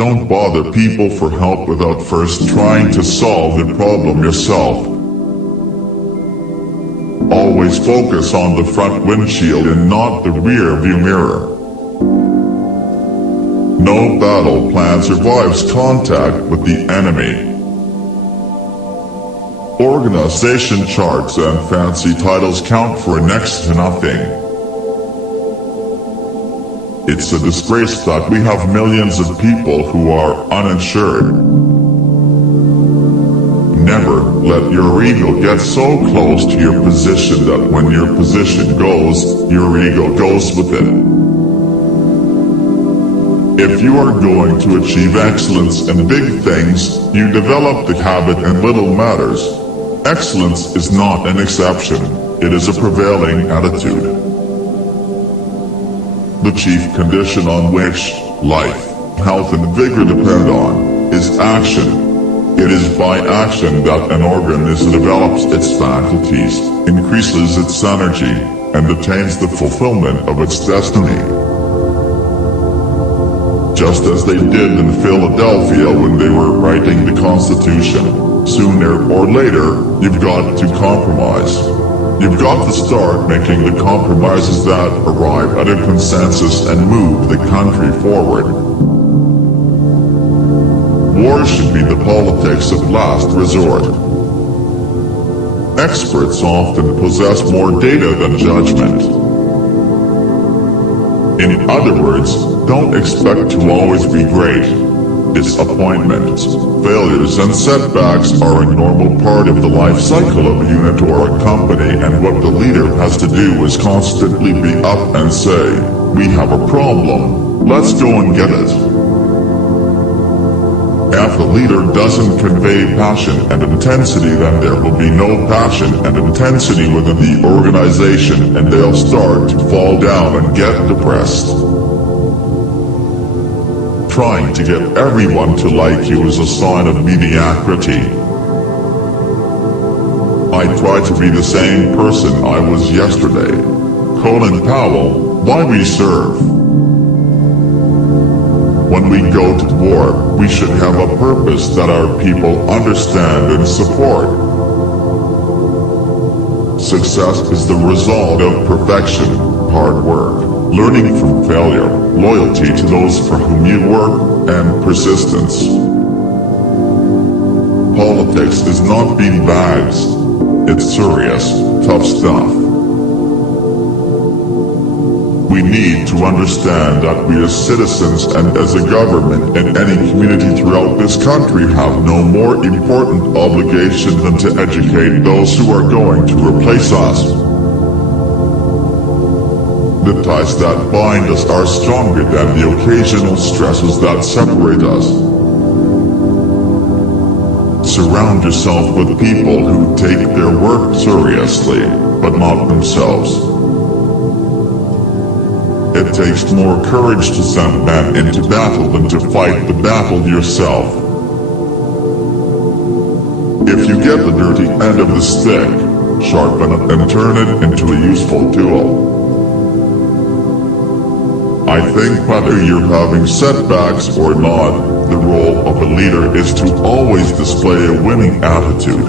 Don't bother people for help without first trying to solve the problem yourself. Always focus on the front windshield and not the rear view mirror. No battle plan survives contact with the enemy. Organization charts and fancy titles count for next to nothing. It's a disgrace that we have millions of people who are uninsured. Never let your ego get so close to your position that when your position goes, your ego goes with it. If you are going to achieve excellence in big things, you develop the habit in little matters. Excellence is not an exception, it is a prevailing attitude. The chief condition on which life, health and vigor depend on is action. It is by action that an organism develops its faculties, increases its energy, and attains the fulfillment of its destiny. Just as they did in Philadelphia when they were writing the Constitution, sooner or later, you've got to compromise. You've got to start making the compromises that arrive at a consensus and move the country forward. War should be the politics of last resort. Experts often possess more data than judgment. In other words, don't expect to always be great. Disappointments, failures, and setbacks are a normal part of the life cycle of a unit or a company, and what the leader has to do is constantly be up and say, "We have a problem, let's go and get it." If the leader doesn't convey passion and intensity, then there will be no passion and intensity within the organization, and they'll start to fall down and get depressed. Trying to get everyone to like you is a sign of mediocrity. I try to be the same person I was yesterday. Colin Powell, Why We Serve. When we go to war, we should have a purpose that our people understand and support. Success is the result of perfection, hard work, learning from failure, loyalty to those for whom you work, and persistence. Politics is not beanbags. It's serious, tough stuff. We need to understand that we as citizens and as a government and any community throughout this country have no more important obligation than to educate those who are going to replace us. The ties that bind us are stronger than the occasional stresses that separate us. Surround yourself with people who take their work seriously, but not themselves. It takes more courage to send men into battle than to fight the battle yourself. If you get the dirty end of the stick, sharpen it and turn it into a useful tool. I think whether you're having setbacks or not, the role of a leader is to always display a winning attitude.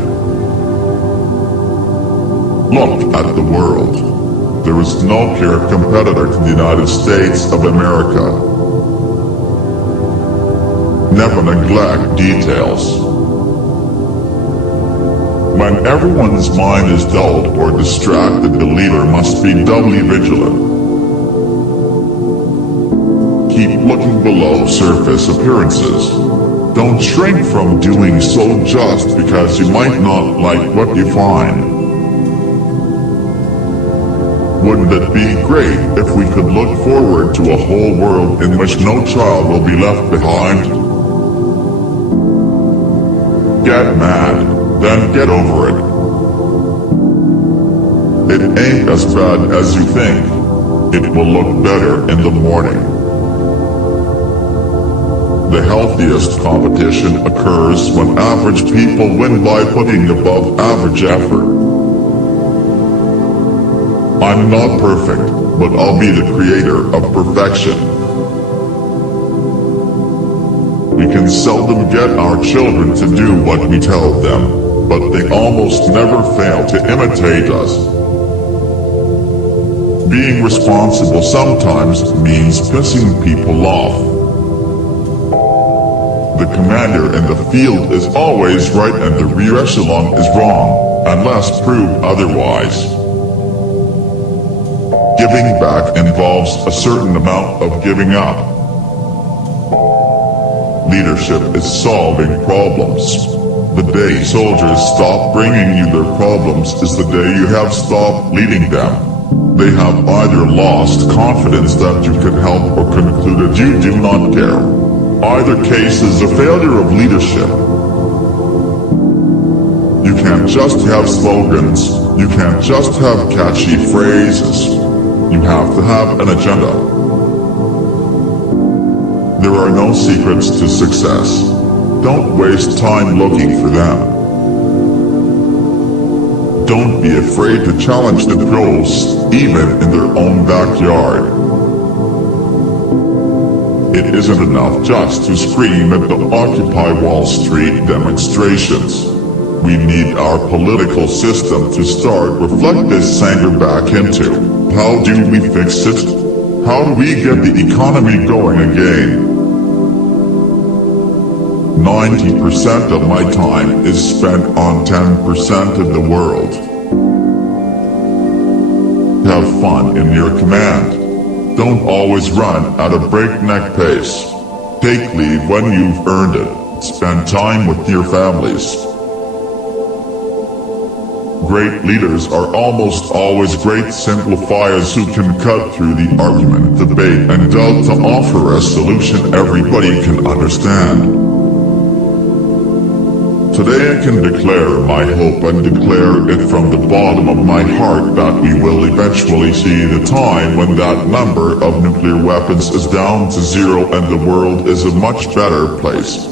Look at the world. There is no peer competitor to the United States of America. Never neglect details. When everyone's mind is dulled or distracted, the leader must be doubly vigilant. Keep looking below surface appearances. Don't shrink from doing so just because you might not like what you find. Wouldn't it be great if we could look forward to a whole world in which no child will be left behind? Get mad, then get over it. It ain't as bad as you think. It will look better in the morning. The healthiest competition occurs when average people win by putting above average effort. I'm not perfect, but I'll be the creator of perfection. We can seldom get our children to do what we tell them, but they almost never fail to imitate us. Being responsible sometimes means pissing people off. The commander in the field is always right and the rear echelon is wrong, unless proved otherwise. Giving back involves a certain amount of giving up. Leadership is solving problems. The day soldiers stop bringing you their problems is the day you have stopped leading them. They have either lost confidence that you can help or concluded you do not care. Either case is a failure of leadership. You can't just have slogans. You can't just have catchy phrases. You have to have an agenda. There are no secrets to success. Don't waste time looking for them. Don't be afraid to challenge the pros, even in their own backyard. It isn't enough just to scream at the Occupy Wall Street demonstrations. We need our political system to start reflect this anger back into. How do we fix it? How do we get the economy going again? 90% of my time is spent on 10% of the world. Have fun in your command. Don't always run at a breakneck pace. Take leave when you've earned it. Spend time with your families. Great leaders are almost always great simplifiers who can cut through the argument, debate, and doubt to offer a solution everybody can understand. Today I can declare my hope and declare it from the bottom of my heart that we will eventually see the time when that number of nuclear weapons is down to zero and the world is a much better place.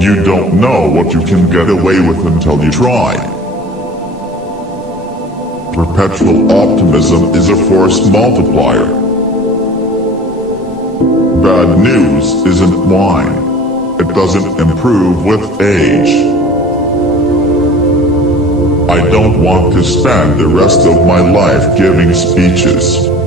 You don't know what you can get away with until you try. Perpetual optimism is a force multiplier. Bad news isn't wine. It doesn't improve with age. I don't want to spend the rest of my life giving speeches.